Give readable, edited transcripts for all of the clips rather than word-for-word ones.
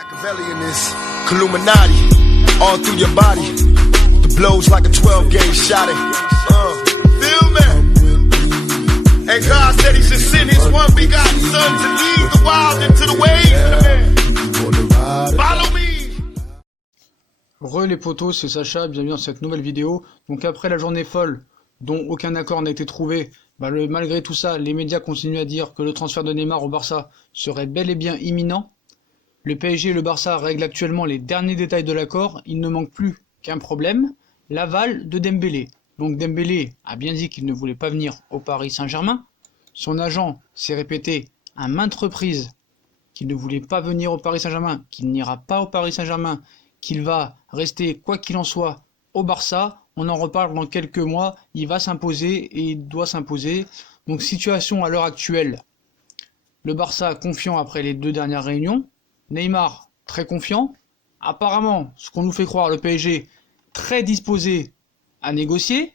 Machiavelli in this Illuminati, all through your body. The blows like a 12-gauge shot. Feel me? And God said He should send His one begotten Son to lead the wild into the ways. Follow me. Re les potos, c'est Sacha, bienvenue dans cette nouvelle vidéo. Donc après la journée folle, dont aucun accord n'a été trouvé, malgré tout ça, les médias continuent à dire que le transfert de Neymar au Barça serait bel et bien imminent. Le PSG et le Barça règlent actuellement les derniers détails de l'accord. Il ne manque plus qu'un problème, l'aval de Dembélé. Donc Dembélé a bien dit qu'il ne voulait pas venir au Paris Saint-Germain. Son agent s'est répété à maintes reprises qu'il ne voulait pas venir au Paris Saint-Germain, qu'il n'ira pas au Paris Saint-Germain, qu'il va rester, quoi qu'il en soit, au Barça. On en reparle dans quelques mois, il va s'imposer et il doit s'imposer. Donc situation à l'heure actuelle, le Barça confiant après les deux dernières réunions, Neymar très confiant, apparemment, ce qu'on nous fait croire, le PSG très disposé à négocier.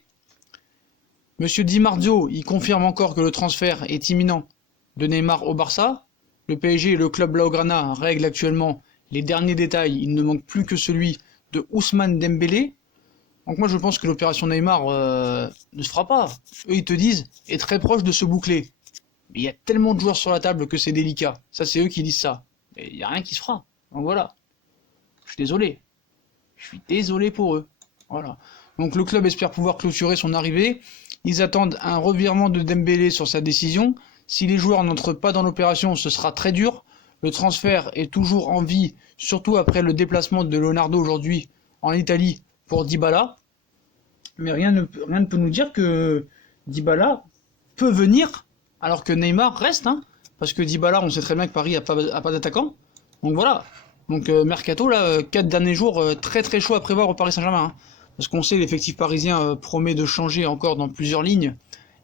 Monsieur Di Marzio, il confirme encore que le transfert est imminent de Neymar au Barça. Le PSG et le club Blaugrana règlent actuellement les derniers détails, il ne manque plus que celui de Ousmane Dembélé. Donc moi je pense que l'opération Neymar ne se fera pas. Eux ils te disent est très proche de se boucler. Mais il y a tellement de joueurs sur la table que c'est délicat. Ça c'est eux qui disent ça. Et il n'y a rien qui se fera. Donc voilà. Je suis désolé. Je suis désolé pour eux. Voilà. Donc le club espère pouvoir clôturer son arrivée. Ils attendent un revirement de Dembélé sur sa décision. Si les joueurs n'entrent pas dans l'opération, ce sera très dur. Le transfert est toujours en vie, surtout après le déplacement de Leonardo aujourd'hui en Italie pour Dybala. Mais rien ne peut nous dire que Dybala peut venir alors que Neymar reste. Parce que Dybala, on sait très bien que Paris a pas d'attaquant. Donc voilà. Donc Mercato, là, 4 derniers jours très très chaud à prévoir au Paris Saint-Germain. Parce qu'on sait l'effectif parisien promet de changer encore dans plusieurs lignes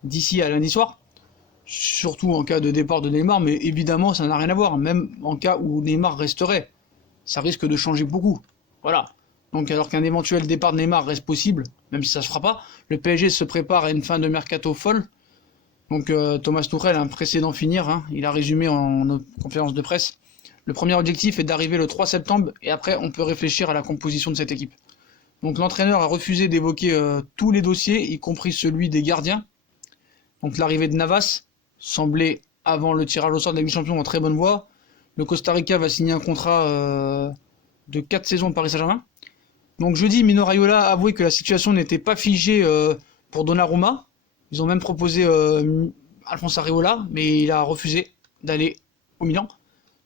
d'ici à lundi soir. Surtout en cas de départ de Neymar, mais évidemment ça n'a rien à voir, même en cas où Neymar resterait, ça risque de changer beaucoup, voilà. Donc alors qu'un éventuel départ de Neymar reste possible, même si ça se fera pas, le PSG se prépare à une fin de mercato folle. Donc Thomas Tuchel a un précédent finir, il a résumé en conférence de presse. Le premier objectif est d'arriver le 3 septembre, et après on peut réfléchir à la composition de cette équipe. Donc l'entraîneur a refusé d'évoquer tous les dossiers, y compris celui des gardiens. Donc l'arrivée de Navas semblait, avant le tirage au sort de la Ligue des Champions, en très bonne voie. Le Costa Rica va signer un contrat de 4 saisons au Paris Saint-Germain. Donc jeudi, Mino Raiola a avoué que la situation n'était pas figée pour Donnarumma. Ils ont même proposé Alphonse Areola, mais il a refusé d'aller au Milan.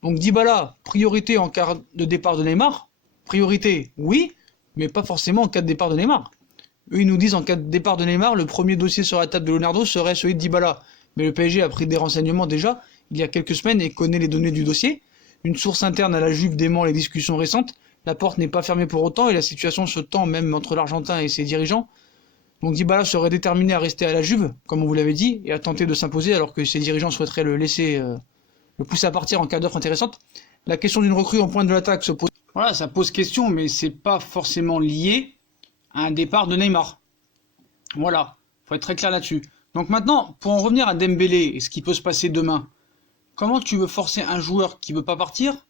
Donc Dybala, priorité en cas de départ de Neymar. Priorité, oui, mais pas forcément en cas de départ de Neymar. Eux, ils nous disent en cas de départ de Neymar, le premier dossier sur la table de Leonardo serait celui de Dybala. Mais le PSG a pris des renseignements déjà, il y a quelques semaines, et connaît les données du dossier. Une source interne à la Juve dément les discussions récentes. La porte n'est pas fermée pour autant, et la situation se tend même entre l'Argentin et ses dirigeants. Donc Dybala serait déterminé à rester à la Juve, comme on vous l'avait dit, et à tenter de s'imposer, alors que ses dirigeants souhaiteraient le laisser, le pousser à partir en cas d'offre intéressante. La question d'une recrue en pointe de l'attaque se pose. Voilà, ça pose question, mais c'est pas forcément lié à un départ de Neymar. Voilà, faut être très clair là-dessus. Donc maintenant, pour en revenir à Dembélé et ce qui peut se passer demain, comment tu veux forcer un joueur qui veut pas partir?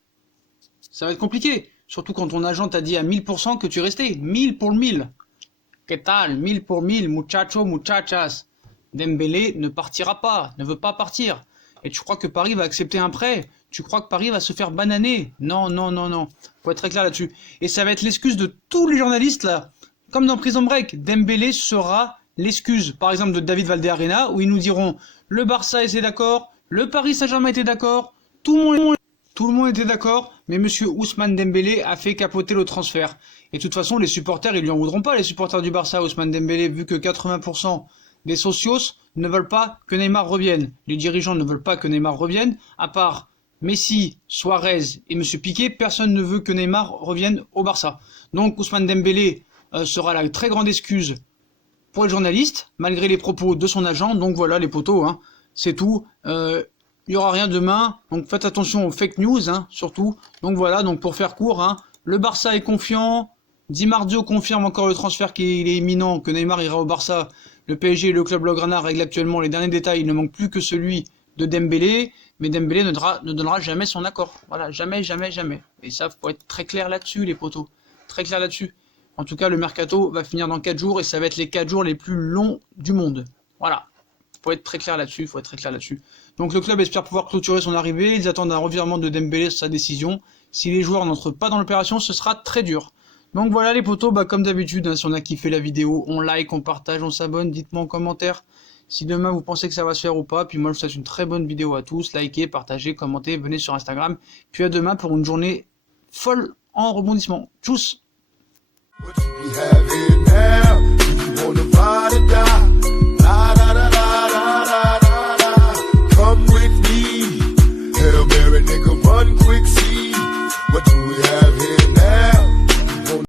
Ça va être compliqué, surtout quand ton agent t'a dit à 1000% que tu restais. 1000 pour le 1000. Que tal? 1000 pour 1000, muchacho, muchachas. Dembélé ne partira pas, ne veut pas partir. Et tu crois que Paris va accepter un prêt? Tu crois que Paris va se faire bananer? Non, non, non, non. Faut être très clair là-dessus. Et ça va être l'excuse de tous les journalistes là. Comme dans Prison Break, Dembélé sera l'excuse, par exemple, de David Valderrama, où ils nous diront le Barça était d'accord, le Paris Saint-Germain était d'accord, tout le monde était d'accord, mais monsieur Ousmane Dembélé a fait capoter le transfert. Et de toute façon, les supporters, ils lui en voudront pas, les supporters du Barça, Ousmane Dembélé, vu que 80% des socios ne veulent pas que Neymar revienne. Les dirigeants ne veulent pas que Neymar revienne, à part Messi, Suarez et monsieur Piqué, personne ne veut que Neymar revienne au Barça. Donc Ousmane Dembélé sera la très grande excuse pour les journalistes, malgré les propos de son agent. Donc voilà les potos, c'est tout. Il n'y aura rien demain, donc faites attention aux fake news, surtout. Donc voilà, donc pour faire court, le Barça est confiant. Di Marzio confirme encore le transfert qu'il est imminent, que Neymar ira au Barça. Le PSG et le club Blaugrana règlent actuellement les derniers détails, il ne manque plus que celui de Dembélé. mais Dembélé ne donnera jamais son accord. Voilà, jamais, jamais, jamais. Et ça, faut être très clair là-dessus, les potos. Très clair là-dessus. En tout cas, le mercato va finir dans 4 jours et ça va être les 4 jours les plus longs du monde. Voilà. Faut être très clair là-dessus, Donc le club espère pouvoir clôturer son arrivée. Ils attendent un revirement de Dembélé sur sa décision. Si les joueurs n'entrent pas dans l'opération, ce sera très dur. Donc voilà les potos, comme d'habitude, si on a kiffé la vidéo, on like, on partage, on s'abonne, dites-moi en commentaire si demain vous pensez que ça va se faire ou pas. Puis moi je vous souhaite une très bonne vidéo à tous, likez, partagez, commentez, venez sur Instagram. Puis à demain pour une journée folle en rebondissement. Tchuss! What you be having now?